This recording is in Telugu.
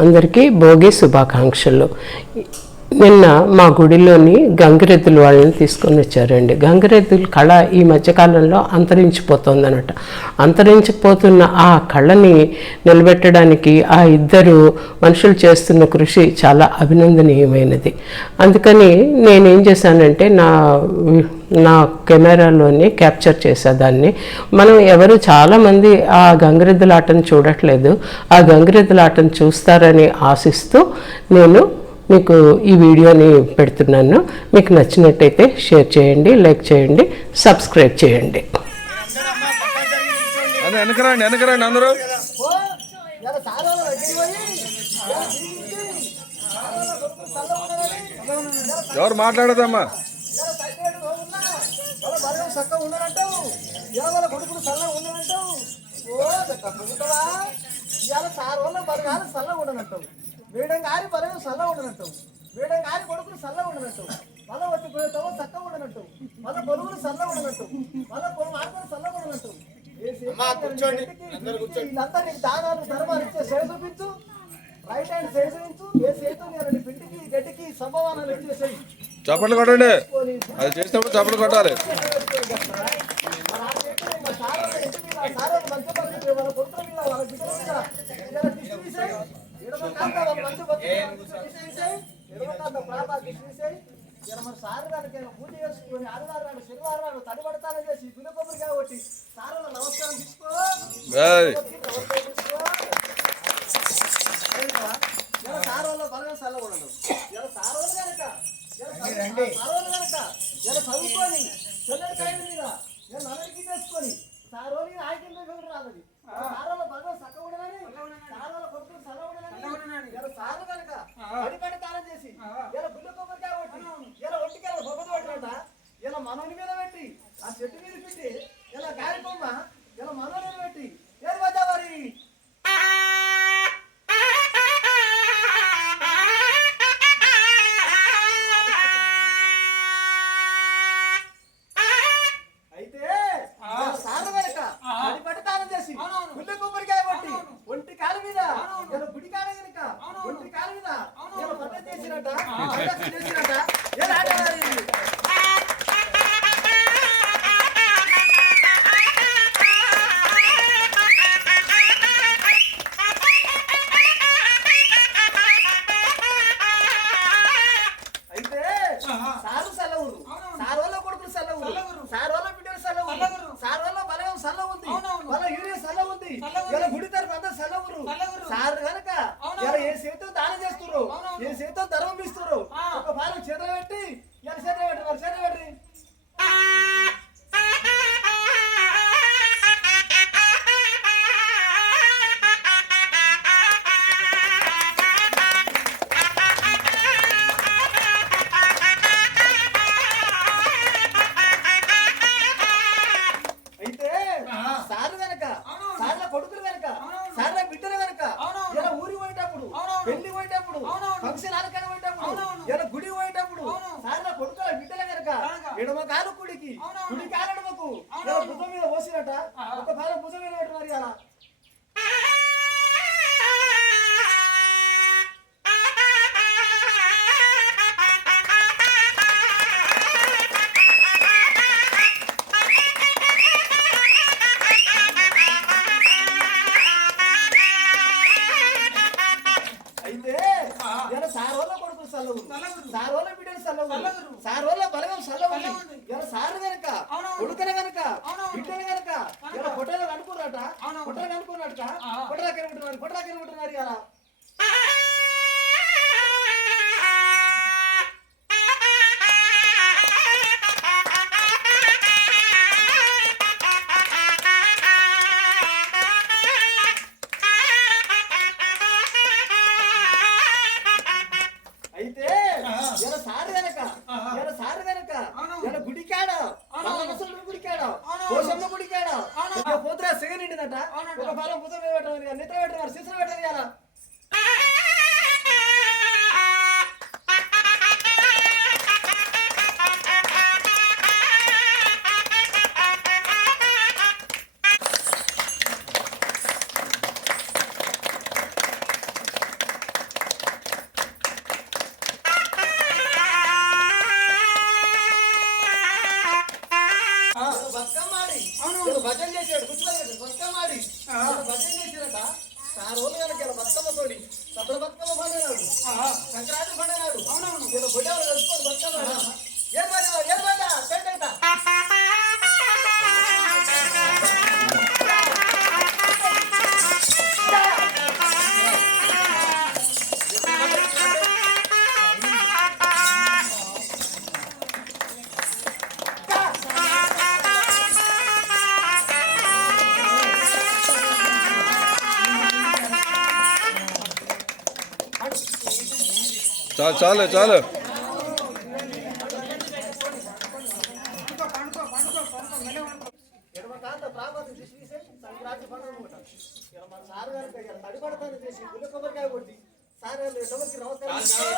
అందరికీ భోగి శుభాకాంక్షలు. నిన్న మా గుడిలోని గంగిరెద్దులు వాళ్ళని తీసుకొని వచ్చారండి. గంగిరెద్దుల కళ ఈ మధ్యకాలంలో అంతరించిపోతుందన్నమాట. అంతరించిపోతున్న ఆ కళని నిలబెట్టడానికి ఆ ఇద్దరు మనుషులు చేస్తున్న కృషి చాలా అభినందనీయమైనది. అందుకని నేనేం చేశానంటే నా కెమెరాలోనే క్యాప్చర్ చేసేదాన్ని. మనం ఎవరు చాలామంది ఆ గంగిరెద్దుల ఆటను చూడట్లేదు. ఆ గంగిరెద్దుల ఆటను చూస్తారని ఆశిస్తూ నేను మీకు ఈ వీడియోని పెడుతున్నాను. మీకు నచ్చినట్టయితే షేర్ చేయండి, లైక్ చేయండి, సబ్స్క్రైబ్ చేయండి. అందరూ ఎవరు మాట్లాడదమ్మా? వీడం గారి బలం సల్ల ఉండనట్టు, వీడం గారి కొడుకులు సల్ల ఉండనట్టు, మళ్ళీ వచ్చి పోయేతావో చక్క ఉండనట్టు, మళ్ళీ బరువులు సల్ల ఉండనట్టు, మళ్ళీ మార్పులు సల్ల ఉండనట్టు. వీళ్ళంతా నీకు దానాలు ధర్మాలు ఇచ్చే సేవ చూపించు, రైట్ హ్యాండ్ సేవ చూపించు. ఏ సేతు నేను పిండికి గడ్డికి సంభవాలను ఇచ్చేసేయి. చప్పట్లు కొట్టండి. అది చేసినప్పుడు చప్పట్లు కొట్టాలి. సారు దానికి పూజ చేసుకుని ఆదివారం నాడు శనివారం నాడు తడిపడతానని చేసి గుణకొబ్బరి కాబట్టి సారుల నమస్కారం తీసుకో. సారోలో బలగం చల్లకూడదు. సారోలు కనుక సారోలు కనుక చదువుకొని చెల్లెకాయ మీద నల్లడికి చేసుకొని సారోని ఆయుధం రాదు. సారోలో బలగం చక్కకూడదని, సారోల కొడుకులు చల్లకూడదని సారు కనుక తడిపడతానని చేసి ఇలా గుణకొబ్బరికాయ కొట్టి ఇలా ఒంటికాయ బొబ్బది పట్టినట ఇలా మనోని మీద పెట్టి ఆ చెట్టు మీద పెట్టి ఇలా గాలిపోమ్మ ఇలా మనోని మీద పెట్టి ఏది వద్దావారి అయితే సారు కనుక తడిపడతానని చేసి గుణకొబ్బరికాయ కొట్టి ఒంటి కాలు మీద ఇలా గుడి కాడ కనుక ఒంటి కాలు మీద ఇలా పద్ధతి చేసినట్ట చేసినట్ట ఎలా ఆడేవారి. అయితే సారు సెలవురు, సారోలో కొడుకులు సెలవురు, సారోలో బిడ్డలు సెలవురు, సారోలో బలగం సెల ఉంది, వాళ్ళ యూరియా సెల ఉంది, ఇలా గుడి తరపు అంతా సెలవురు. సారు కనుక ఇలా ఏ చేతితో దానం చేస్తున్నారు, ఏ చేతితో ధర్మం ఇస్తున్నారు. ఒక పాలు చేతులు పెట్టి ఇలా చేతులు పెట్టి మరి చేతులు పెట్టి అయితే సార్లు కనుక సార్ల కొడుకులు కనుక సార్ల బిడ్డలు కనుక ఇలా ఊరి పోయేటప్పుడు, పెళ్లి పోయేటప్పుడు, ఫంక్షన్ ఆలకడ పోయేటప్పుడు, ఇలా గుడి పోయేటప్పుడు సార్ల కొడుకుల బిడ్డలు కనుక ఎడమ కాలు కుడికి, కుడి కాలు ఎడమకు ఇలా భుజం మీద పోసినట ఒక భాగం భుజం మీద పెట్టున్నారు. ఇలా అయితే ఇలా సారోళ్ళ కొడుకులు చల్లవు, సారోళ్ళ బిడ్డలు చల్లవు, సారోళ్ళ బలగం చల్లవు. ఇలా సారు కనుక కొడుకులు కనుక బిడ్డలు కనుక ఇలా పొట్టలు కనుక్కున్నట, పొట్టలు కనుక్కున్నట్ట కొట్టరాకని ఉంటున్నారు, కొట్టరాకని ఉంటున్నారు. ఇలా అయితే ఇలా సారు కనుక ఇలా గుడికాడ గుడికాడ పోషమ్మ గుడికాడ పోతురా సెగ నిండిందట ఒక ఫలం పుతం నిద్ర పెట్టినారు, శిశులు పెట్టారు. ఇలా సార్ రోజు కనుక ఇలా బతుకమ్మ తోడి సబ్బల బతుకమ్మ పండుగ సంక్రాంతి పండుగ ఇలా బొడ్డలు కలుసుకొని బతుకమ్మ ఏం పడ్డా సెట్ అవుతా చాలు చాలు చాలు ఎడమ కాంత ప్రాపతి దృష్టి సంక్రాంతి పండుగ ఇలా మన సార్ గారు తడిపడతాను చేసి గుల్ల కొబ్బరికాయ కొట్టి సార్ నమస్కారం